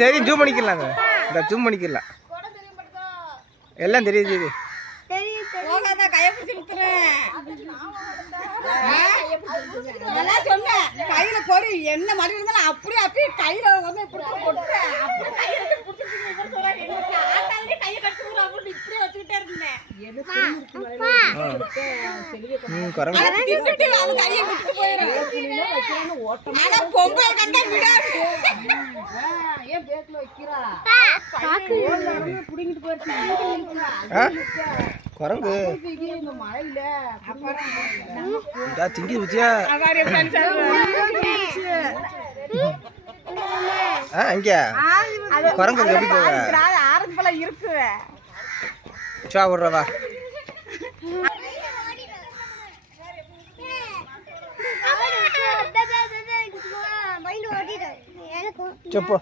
தெரியும், ஜூம் பண்ணிக்கலாங்க. இந்த ஜூம் பண்ணிக்கலாம், எல்லாம் தெரியுது. கையில பொறி என்ன மடி இருந்தாலும் அப்படியே அப்படியே கையில வந்து இப்படி போட்டு கையை கட்டுற அப்படின்னு இப்படியே வச்சுக்கிட்டே இருந்தேன். பொங்கல் கண்டா விடாது. ஏன் பேக்ல வைக்கிறா புடிங்கிட்டு போயிருக்கா குரங்கு மழையில திங்கி வச்சியா இங்க குரங்கு எப்படி போக ஆரஞ்சு பழம் இருக்கு சா விடுறவா చెప్పు